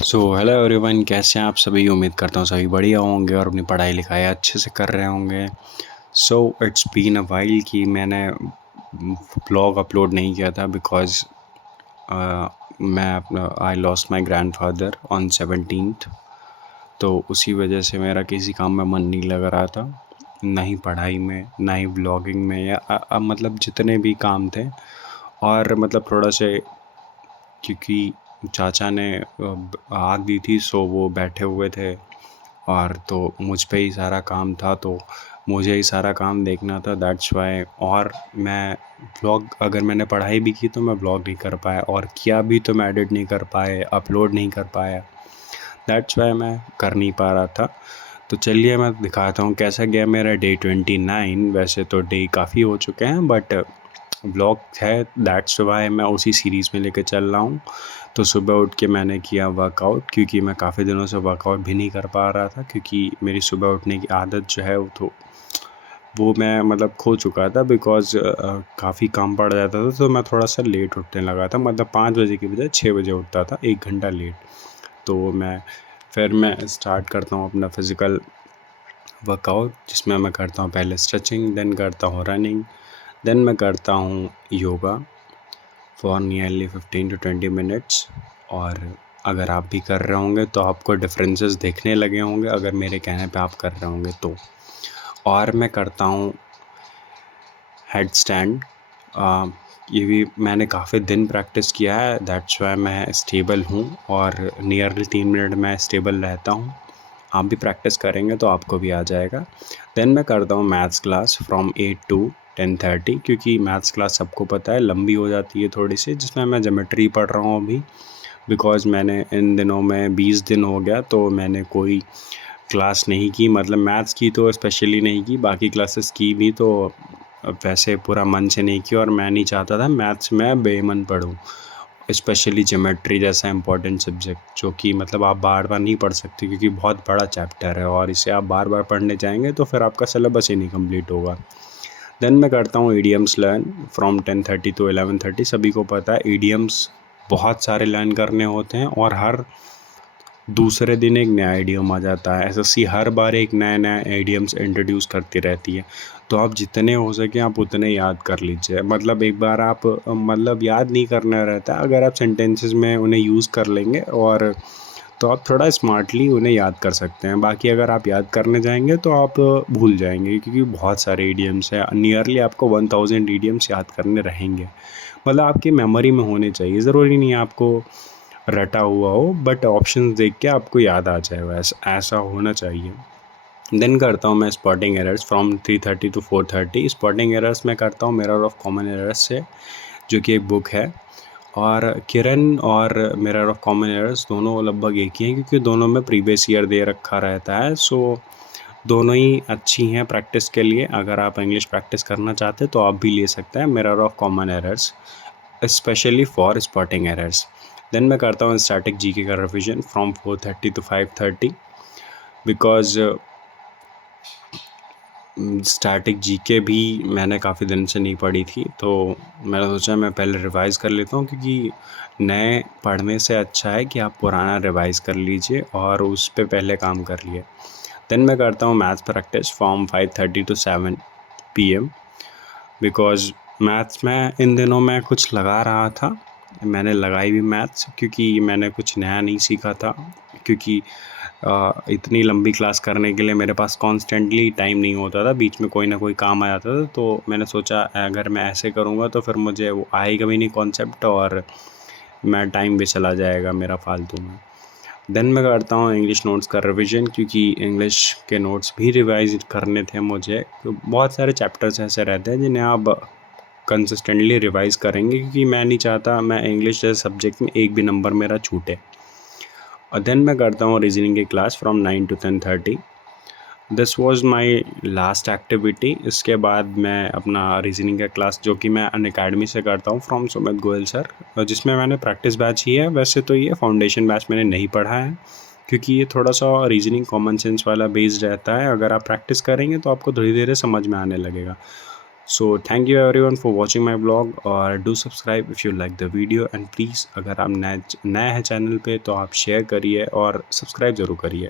Hello everyone, कैसे हैं आप सभी। उम्मीद करता हूँ सभी बढ़िया होंगे और अपनी पढ़ाई लिखाई अच्छे से कर रहे होंगे। इट्स बीन अ वाइल कि मैंने ब्लॉग अपलोड नहीं किया था बिकॉज़ मैं अपना I lost my grandfather on 17th। तो उसी वजह से मेरा किसी काम में मन नहीं लग रहा था, ना ही पढ़ाई में, ना ही ब्लॉगिंग में, या मतलब जितने भी काम थे। और मतलब थोड़ा से, क्योंकि चाचा ने आग दी थी, सो वो बैठे हुए थे और तो मुझ पे ही सारा काम था, तो मुझे ही सारा काम देखना था, दैट्स वाई। और मैं व्लॉग, अगर मैंने पढ़ाई भी की तो मैं व्लॉग नहीं कर पाया, और किया भी तो मैं एडिट नहीं कर पाया, अपलोड नहीं कर पाया, दैट्स वाई मैं कर नहीं पा रहा था। तो चलिए मैं दिखाता हूँ कैसा गया मेरा डे 29। वैसे तो डे काफ़ी हो चुके हैं, बट व्लॉग है, दैट्स वाई मैं उसी सीरीज़ में लेके चल रहा हूँ। तो सुबह उठ के मैंने किया वर्कआउट, क्योंकि मैं काफ़ी दिनों से वर्कआउट भी नहीं कर पा रहा था, क्योंकि मेरी सुबह उठने की आदत जो है वो मैं मतलब खो चुका था, बिकॉज़ काफ़ी काम पड़ जाता था, तो मैं थोड़ा सा लेट उठने लगा था, मतलब 5 बजे की बजाय 6 बजे उठता था, 1 घंटा लेट। तो फिर मैं स्टार्ट करता हूँ अपना फ़िज़िकल वर्कआउट, जिसमें मैं करता हूँ पहले स्ट्रेचिंग, देन करता हूँ रनिंग, देन मैं करता हूँ yoga for nearly 15 to 20 minutes. और अगर आप भी कर रहे होंगे तो आपको डिफरेंसेस देखने लगे होंगे, अगर मेरे कहने पे आप कर रहे होंगे तो। और मैं करता हूँ हेड स्टैंड। ये भी मैंने काफ़ी दिन प्रैक्टिस किया है, दैट्स वाई मैं स्टेबल हूँ, और नियरली 3 मिनट में स्टेबल रहता हूँ। आप भी प्रैक्टिस करेंगे तो आपको भी आ जाएगा। देन मैं करता हूँ मैथ्स क्लास फ्रॉम 8 to 10:30, क्योंकि मैथ्स क्लास सबको पता है लंबी हो जाती है थोड़ी सी, जिसमें मैं ज्योमेट्री पढ़ रहा हूँ अभी, बिकॉज़ मैंने इन दिनों में 20 दिन हो गया तो मैंने कोई क्लास नहीं की, मतलब मैथ्स की तो स्पेशली नहीं की, बाकी क्लासेस की भी तो वैसे पूरा मन से नहीं की, और मैं नहीं चाहता था मैथ्स में बेमन पढूँ, स्पेशली ज्योमेट्री जैसा इंपॉर्टेंट सब्जेक्ट, जो कि मतलब आप बार बार नहीं पढ़ सकते, क्योंकि बहुत बड़ा चैप्टर है, और इसे आप बार बार पढ़ने जाएंगे तो फिर आपका सिलेबस ही नहीं कंप्लीट होगा। देन मैं करता हूँ ईडियम्स लर्न फ्रॉम 10:30 to 11:30। सभी को पता है ईडियम्स बहुत सारे लर्न करने होते हैं, और हर दूसरे दिन एक नया आइडियम आ जाता है। एसएससी हर बार एक नया नया आइडियम्स इंट्रोड्यूस करती रहती है, तो आप जितने हो सके आप उतने याद कर लीजिए। मतलब एक बार आप मतलब याद नहीं करना रहता, अगर आप सेंटेंसेस में उन्हें यूज़ कर लेंगे, और तो आप थोड़ा स्मार्टली उन्हें याद कर सकते हैं। बाकी अगर आप याद करने जाएंगे तो आप भूल जाएंगे, क्योंकि बहुत सारे ईडियम्स हैं, नियरली आपको 1000 ईडियम्स याद करने रहेंगे। मतलब आपकी मेमोरी में होने चाहिए, ज़रूरी नहीं है आपको रटा हुआ हो, बट ऑप्शंस देख के आपको याद आ जाए, वैसा ऐसा होना चाहिए। देन करता हूँ मैं spotting errors from 3:30 to 4:30। Spotting errors मैं करता हूँ मिरर ऑफ कॉमन एरर्स से, जो कि एक बुक है। और किरण और मिरर ऑफ कॉमन एरर्स दोनों लगभग एक ही हैं, क्योंकि दोनों में प्रीवियस ईयर दे रखा रहता है, सो दोनों ही अच्छी हैं प्रैक्टिस के लिए। अगर आप इंग्लिश प्रैक्टिस करना चाहते हैं तो आप भी ले सकते हैं mirror of common errors, especially for spotting errors. Then मैं करता हूँ स्टैटिक जीके का revision from 4:30 to 5:30, because static GK भी मैंने काफ़ी दिन से नहीं पढ़ी थी, तो मैंने सोचा मैं पहले रिवाइज़ कर लेता हूँ, क्योंकि नए पढ़ने से अच्छा है कि आप पुराना रिवाइज़ कर लीजिए और उस पे पहले काम कर लिए। देन मैं करता हूँ maths practice from 5:30 to 7 PM, because maths में इन दिनों मैं कुछ लगा रहा था। मैंने लगाई भी मैथ्स, क्योंकि मैंने कुछ नया नहीं सीखा था, क्योंकि इतनी लंबी क्लास करने के लिए मेरे पास कॉन्स्टेंटली टाइम नहीं होता था, बीच में कोई ना कोई काम आ जाता था, तो मैंने सोचा अगर मैं ऐसे करूँगा तो फिर मुझे वो आएगा भी नहीं कॉन्सेप्ट, और मैं टाइम भी चला जाएगा मेरा फालतू में। देन मैं करता हूँ इंग्लिश नोट्स का रिवीजन, क्योंकि इंग्लिश के नोट्स भी रिवाइज करने थे मुझे। तो बहुत सारे चैप्टर्स ऐसे रहते हैं जिन्हें आप कंसिस्टेंटली रिवाइज़ करेंगे, क्योंकि मैं नहीं चाहता मैं इंग्लिश जैसे सब्जेक्ट में एक भी नंबर मेरा छूटे। और देन मैं करता हूँ रीजनिंग की class from 9 to 10:30। This was my last activity. इसके बाद मैं अपना रीजनिंग का क्लास, जो कि मैं अनअकैडमी से करता हूँ फ्रॉम सुमित गोयल सर, जिसमें मैंने प्रैक्टिस बैच ही है। वैसे तो ये फाउंडेशन बैच मैंने नहीं पढ़ा है, क्योंकि ये थोड़ा सा रीजनिंग कॉमन सेंस वाला बेस्ड रहता है। अगर आप प्रैक्टिस करेंगे तो आपको धीरे धीरे समझ में आने लगेगा। So thank you everyone for watching my blog और do subscribe if you like the video and please अगर आप नए हैं चैनल पे तो आप शेयर करिए और सब्सक्राइब ज़रूर करिए।